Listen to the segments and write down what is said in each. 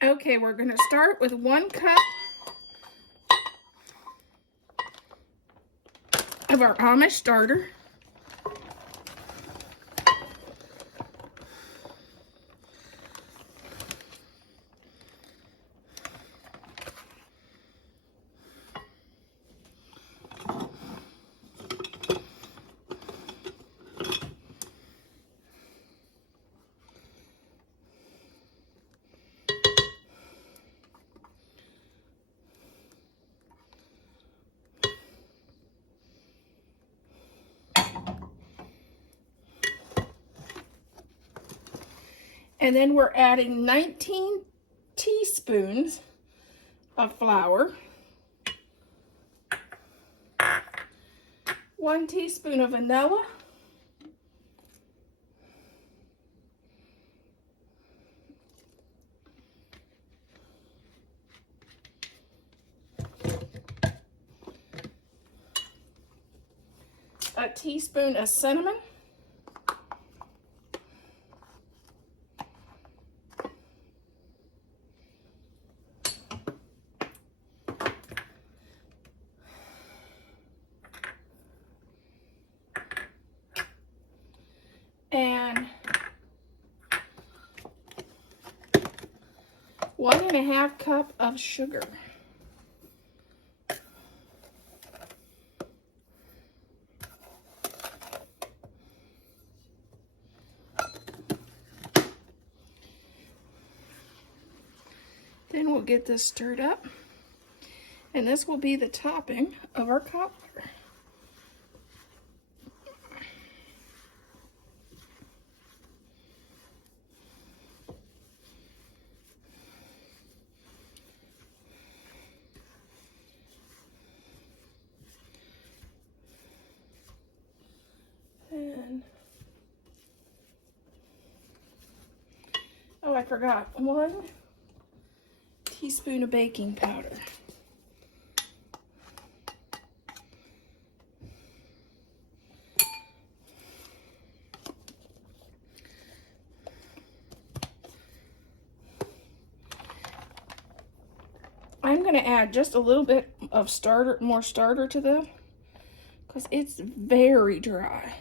Okay, we're going to start with 1 cup of our Amish starter. And then we're adding 19 teaspoons of flour, 1 teaspoon of vanilla, a teaspoon of cinnamon, and 1½ cup of sugar. Then we'll get this stirred up, and this will be the topping of our cobbler. And oh, I forgot, 1 teaspoon of baking powder. I'm going to add just a little bit of more starter to this because it's very dry.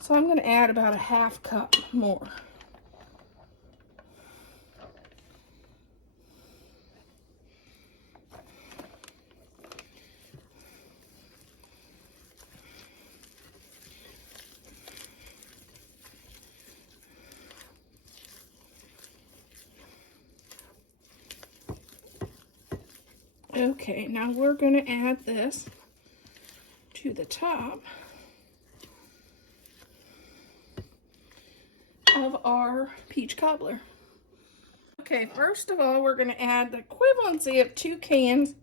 So I'm going to add about a ½ cup more. Okay, now we're going to add this to the top of our peach cobbler. Okay, first of all, we're going to add the equivalency of 2 cans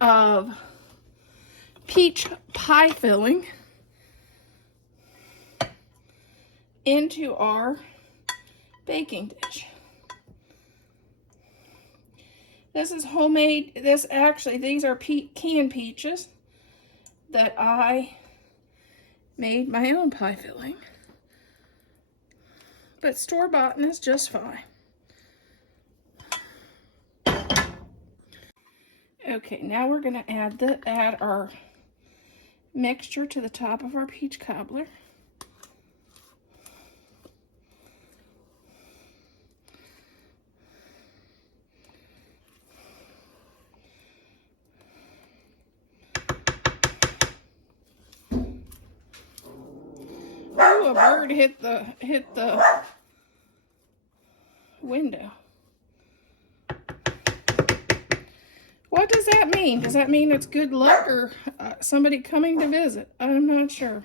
of peach pie filling into our baking dish. This is homemade. These are canned peaches that I made my own pie filling. But store-bought is just fine. Okay, now we're going to add our mixture to the top of our peach cobbler. Oh, a bird hit the window. What does that mean? Does that mean it's good luck or somebody coming to visit? I'm not sure.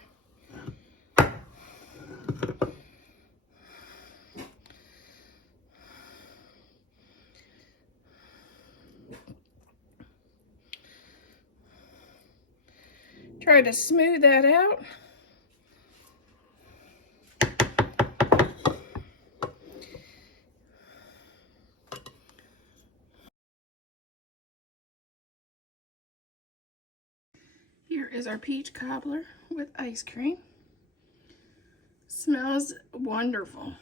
Try to smooth that out. Here is our peach cobbler with ice cream. Smells wonderful.